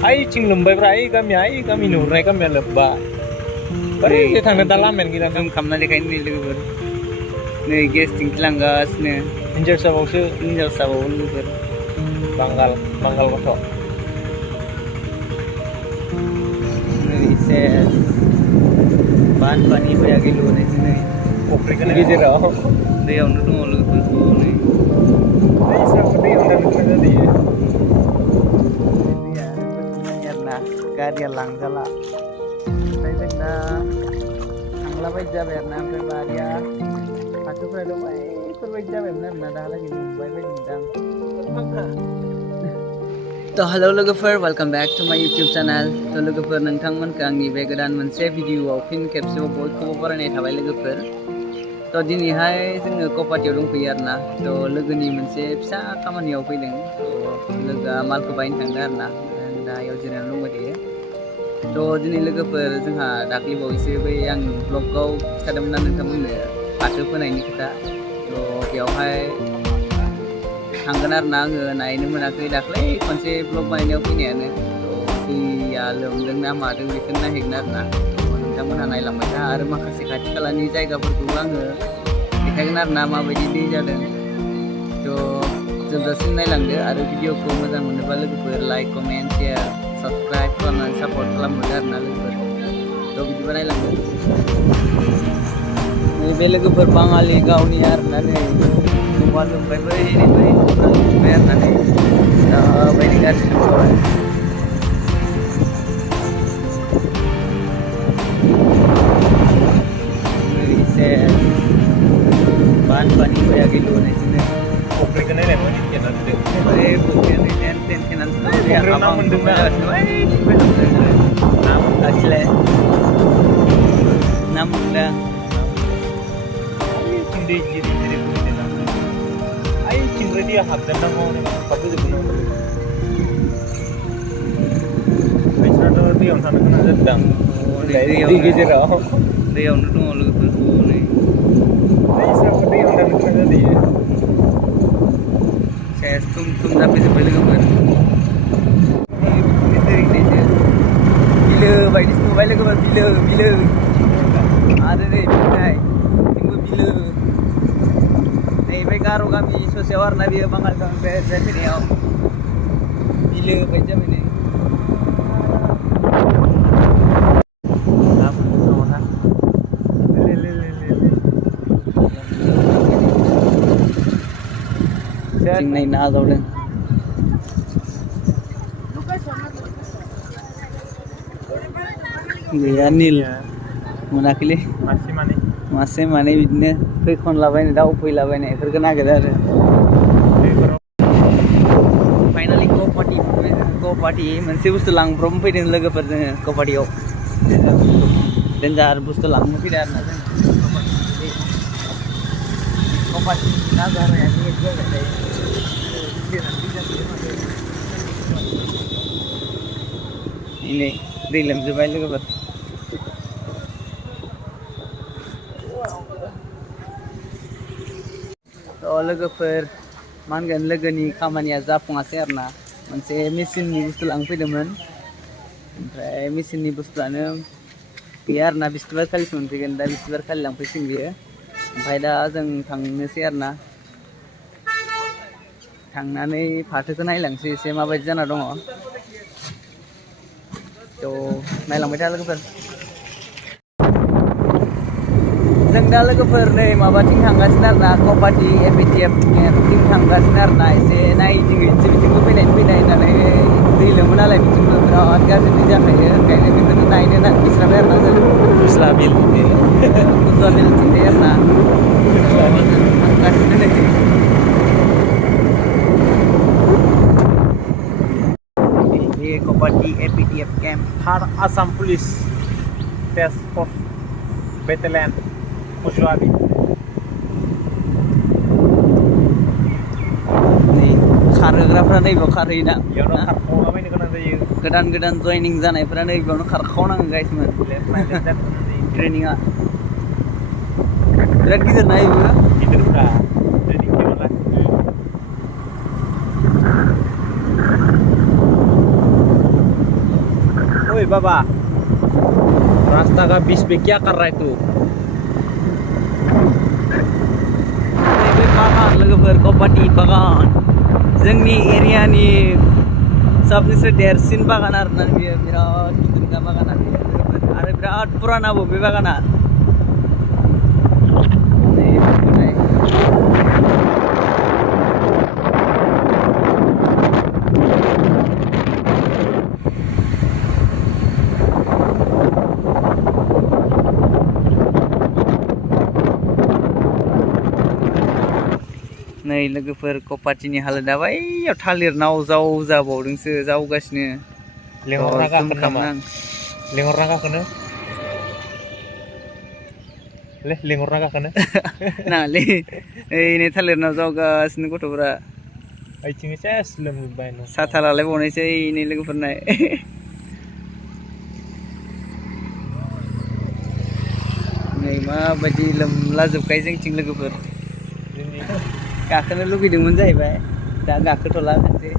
Ai cing lembay brai kami nurai kami lebah. Bari dia thang dalamen kita जों खामना देखायनो नै लोगोफोर नै गेस दिन्थिलांगासिनो injer sabausu हिनजावसाबाव लोगोफोर banggal kotor. नै सेस bahan pani faya gilu नै sini Kopri kan gejerau. दैयावनो दङ लोगोफोर नै Ai seperti yang udah kita dia. दैया ओरैबायदि आरोना गारिया लांजाला ओमफ्राय जों दा थांलाबायदि जाबाय आरोना ओमफ्राय बारिया फाथोफोराथ' बैफोरबायदि जाबायमोन आरोना दाहालागै नुबाय बायदि मोनदां तो हेलो लोगोफोर वेलकम बैक टू माय यूट्यूब चैनल तो लोगोफोर नोंथांमोनखौ आंनि बे गोदान मोनसे भिडिअआव फिन खेबसेबाव बयखौबो बरायनाय थाबाय लोगोफोर तो दिनैहाय जोङो कपाटियाव दंफैयो आरोना तो लोगोनि मोनसे फिसा खामानियाव फैदों तो लोगोआ मालखौ बायनो थांदों आरोना दा याव जिरायनानै दंबाय थायो तो दिनै लोगोफोर जोंहा दाख्लैबावैसो बै आं ब्लगाव खिथादोंमोन ना नोंथांमोननो फाथो फोनायनि खोथा तो बेयावहाय थांगोन आरोना आङो नायनो मोनाखै दाख्लै खनसे ब्लग बानायनायाव फैनायानो दैया लोमदों ना मादों बेखौनो नायहैगोन आरोना नोंथांमोनहा नायलांबाय था आरो माखासे खाथि खालानि जायगाफोरखौबो आङो देखायगोन आरोना माबायदि दै जादों थ' जोबजासिम नायलांदो आरो भिडिअखौ मोजां मोनोबा लोगोफोर लाइक कमेन्ट शेयार साबस्क्राइब खालामनानै सापर्ट खालामहरदो आरोना लोगोफोर थ' बिदिबा नायलांदो नैबे लोगोफोर बाङालि गावनि आरोना नै न'आ लोमबायबो एरैबो लोमबाय आरोना नै दाबायदि गाज्रि लोमबाय bahan pani faya gilu नै sini Kopri kan ini mana kita tu. buktian नै ten-tenan sendiri abang asli namun dah Cindi jadi punya nama. Ai cing dia habdan nama ni kapu je punya. Biasa tu dia orang sana kena sedang. Di gejerau. दैयावनो दङ लोगोफोर नै Ai seperti yang udah kita dia. सेस तुम जाफैजोब्बाय लोगोफोर बिलो बायदिसो नुबाय लोगोफोर बिलो आरो नै बिथिंहाय बिथिंबो बिलो नैबे गार' गामि ससेयाव आरोना बियो बाङालि गामिनिफ्राय फैनायाव बिलो बायदि जाबाय नै जों नायनो आजावदों गैया निल मोनाखैलै मासे मानै बिदिनो फैखनलाबायनाय दाउ फैलाबायनायफोरखौ नागिरो आरो फाइनालि कपाटि मोनसे बुस्थु लांब्रबनो फैदों लोगोफोर जोङो कपाटियाव डेन्जार बुस्थु लांनो फैदों आरोना जों कपाटि ना जानाया ini दै लोमजोब्बाय लोगोफोर थ' लोगोफोर मा होनगोन लोगोनि खामानिया जाफुङासै आरोना मोनसे मेचिननि बुस्थु लांफैदोंमोन ओमफ्राय मेचिननि बुस्थुआनो गैया आरोना बिस्थिबार खालिसो मोनफैगोन दा बिस्थिबार खालि लांफैसिगोन बियो ओमफ्राय दा जों थांनोसै आरोना थांनानै फाथोखौ नायलांसै एसे माबायदि जाना दङ थ' नायलांबाय था लोगोफोर जों दा लोगोफोर नै माबाथिं थांगासिनो आरोना कपाटि एपिटिएफ केम्पथिं थांगासिनो आरोना एसे नायदिंहैनोसै बिथिंबो फैनाय होननानै दै लोमो नालाय बिथिंबो बिराद गाज्रि दै जाखायो ओंखायनो बेखौनो नायनो बिस्राबाय आरोना जों Isla bil. बुजुवा बिलथिंजाय आरोना थांगासिनो नै कपाटि एपिटिएफ camp Har Assam Police Task Force Battalion Pushwabi. नै खारहोग्राफ्रा नैबेयाव खारहैयोना Yang nak karpong apa ini kena saya. गोदान जयनिं जानायफोरा नैबेयावनो खारखावनांगो गाइसमोन ट्रेनिंआ बिराद गिदिर ना बेबो गिदिर ब्रा ट्रेनिं केम्पआलाय। Oi Baba, रास्ता का बीच पे क्या कर रहा है तू? नैबे बागान लोगोफोर कपाटि बागान जोंनि एरियानि सबनिफ्राय देरसिन बागान आरोना बेयो बिराद गिदिरखा बागाना बेयो लोगोफोर आरो बिराद पुरानाबो बे बागाना नै बेफोरखौहाय नै लोगोफोर कपाटिनि हालोदा बैयाव थालिर नाव जावजाबावदोंसो जावगासिनो लेंहरना जुम गाखोनो नामा? खालामनां लेंहरना गाखोनो? लेंहरना गाखोनो? नाङालै ओइ नै थालिर नाव जावगासिनो गथ'फोरा आथिं सेस लोमजोब्बाय न' साथा लालायबावनायसै नै लोगोफोरनाय नै माबायदि लोमलाजोबखायो जोंथिं लोगोफोर गाखोनो लुगैदोंमोन जाहैबाय दा गाखोथ'ला खनसे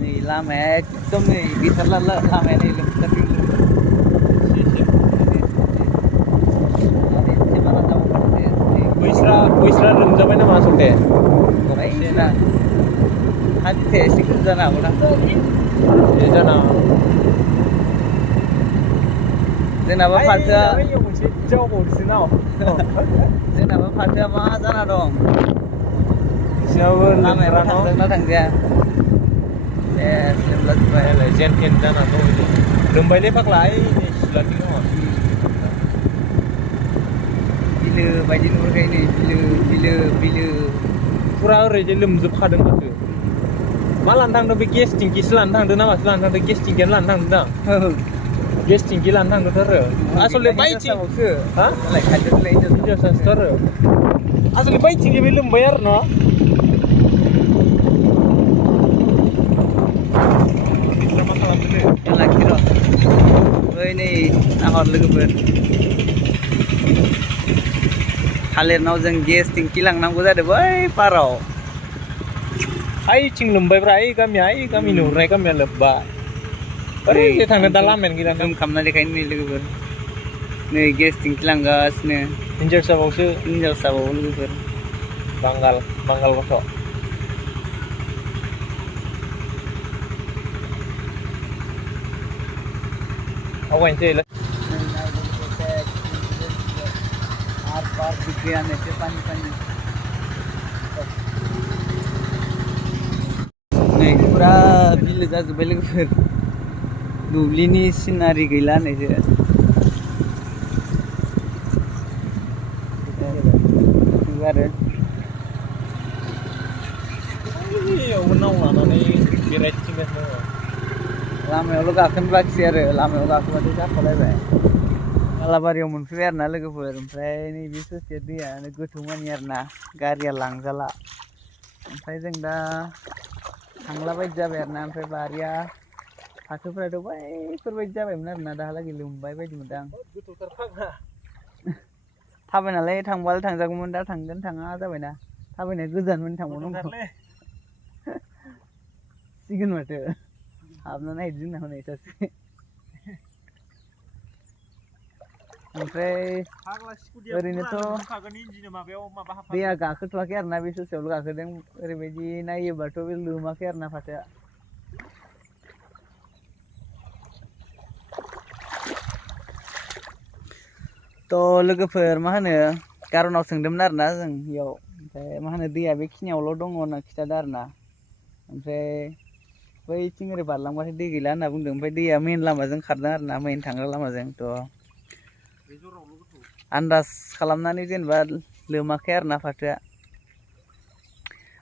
नै लामाया एकदम नै गैथारला लामाया नै लोमथारदों बैस्रा लोमजाबाय नामा आसलथे? बायदिसिना हा बिथाया एसे गोजौ जानो हागौना ए जाना जोंनाबा फाथोआ मोनसे जावबावदोसो ना जोंनाबा फाथोआ मा जाना दं बिसिनाबो लामायाबा थांदोंना थांजाया सेस लोमलाजोब्बाय जेन थेन जाना दं लोमबायलै फाग्ला ओइ नै सिथ्लाथिं दङ बिलो बायदि नुहुरखायो नै बिलो फुरा ओरैजे लोमजोबखादों माथो मा लानो थांदों बे गेस टेंकिसो लानो थांदों ना मासो लानो थांदों गेस टेंकियानो लानो थांदों दां गेस टेंकि लानो थांदोंथ' आरो आसलथे बायथिं हा हिनजावसासोथ' आरो आसलथे बायथिंनि बे लोमबाय आरो न' बिसोर मा खालामदों लाखि र' ओइ नै नाहर लोगोफोर थालिरनाव जों गेस टेंकि लांनांगौ जादों बै पाराव ओइथिं लोमबायब्रा ओइ गामि नुहुरनाय गामिया लोमबाय ओरै थांनो दा लामायानो गैला जुम खालामना देखायनो नै लोगोफोर नै गेस टेंकि लांगासिनो हिनजावसाबावसो हिनजावसाबाव लोगोफोर बांगाल गथ' आवगायनोसै आर पार बिग्रियानो एसे पानी नै पुरा बिलो जाजोब्बाय लोगोफोर दुब्लिनि सिनारि गैला होननायसो आरो बैयावबो नाव लानानै बेरायथिंगासिनो दङ लामायावल' गाखोनो बाखिसै आरो लामायाव गाखोबाथाय जाखालायबाय गालाबारियाव मोनफैबाय आरो ना लोगोफोर ओमफ्राय नैबे ससे दैयानो गोथौमानि आरो ना गारिया लांजाला ओमफ्राय जों दा थांला बायदि जाबाय आरो ना ओमफ्राय बारिया फाथोफोराथ' बैफोरबायदि जाबायमोन आरो ना दाहालागै लोमबाय बायदि मोनदों आं थाबायनालाय थांबालाय थांजागौमोन दा थांगोन थाङा जाबायना थाबायनाया गोजानमोन थांबावनांगौ सिगोन माथो हाबना नायदो जोंना हनै सासे ओमफ्राय ओरैनोथ' दैया गाखोथ'वाखै आरो ना बे ससेयावल' गाखोदों ओरैबायदि नायोबाथ' बे लोमाखै आरो ना फाथोआ थ' लोगोफोर मा होनो कारनाव सोंदोंमोन आरो ना जों इयाव ओमफ्राय मा होनो दैया बेखिनियावल' दङ होनना खिथादों आरो ना ओमफ्राय बैथिं ओरै बारलांबाथाय दै गैला होनना बुंदों ओमफ्राय दैया मेन लामाजों खारदों आरो ना मेन थांग्रा लामाजों थ' आन्दाज खालामनानै जेनेबा लोमाखै आरो ना फाथोआ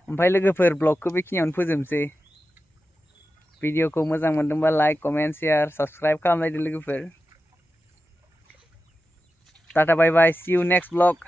ओमफ्राय लोगोफोर ब्लगखौ बेखिनियावनो फोजोबनोसै भिडिअखौ मोजां मोनदोंबा लाइक कमेन्ट शेयार साबस्क्राइब खालामलायदो लोगोफोर tata bye bye see you next blog